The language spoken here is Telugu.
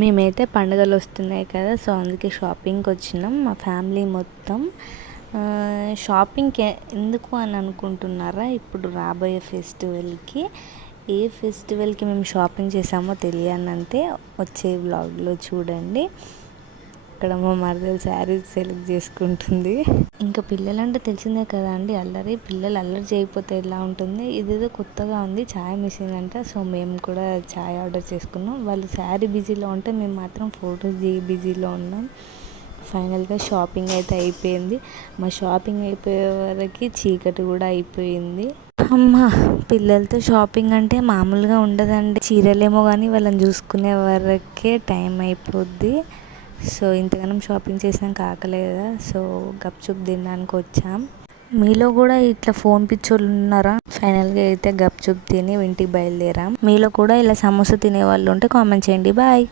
మేమైతే పండుగలు వస్తున్నాయి కదా, సో అందుకే షాపింగ్కి వచ్చినాం మా ఫ్యామిలీ మొత్తం. షాపింగ్కి ఎందుకు అని అనుకుంటున్నారా? ఇప్పుడు రాబోయే ఫెస్టివల్కి ఏ ఫెస్టివల్కి మేము షాపింగ్ చేసామో తెలియనంటే వచ్చే వ్లాగ్లో చూడండి. ఇక్కడ మా మరదలు శారీస్ సెలెక్ట్ చేసుకుంటుంది. ఇంకా పిల్లలంటే తెలిసిందే కదా అండి, పిల్లలు అల్లరి చేయకపోతే ఎలా ఉంటుంది. ఇదేదో కొత్తగా ఉంది, ఛాయ్ మిషన్ అంట. సో మేము కూడా ఛాయ్ ఆర్డర్ చేసుకున్నాం. వాళ్ళు శారీ బిజీలో ఉంటే మేము మాత్రం ఫొటోస్ దిగి బిజీలో ఉన్నాం. ఫైనల్గా షాపింగ్ అయితే అయిపోయింది. మా షాపింగ్ అయిపోయే వరకు చీకటి కూడా అయిపోయింది. అమ్మా, పిల్లలతో షాపింగ్ అంటే మామూలుగా ఉండదండి. చీరలేమో కానీ వాళ్ళని చూసుకునే వరకే టైం అయిపోద్ది. సో ఇంతగానం షాపింగ్ చేసినాక ఆకలేదా, సో గప్చుప్ తినడానికి వచ్చాం. మీలో కూడా ఇట్లా ఫోన్ పిచ్చోళ్ళు ఉన్నారా? ఫైనల్గా అయితే గప్చుప్ తిని ఇంటికి బయలుదేరాం. మీలో కూడా ఇలా సమోసా తినే వాళ్ళు ఉంటే కామెంట్ చేయండి. బాయ్.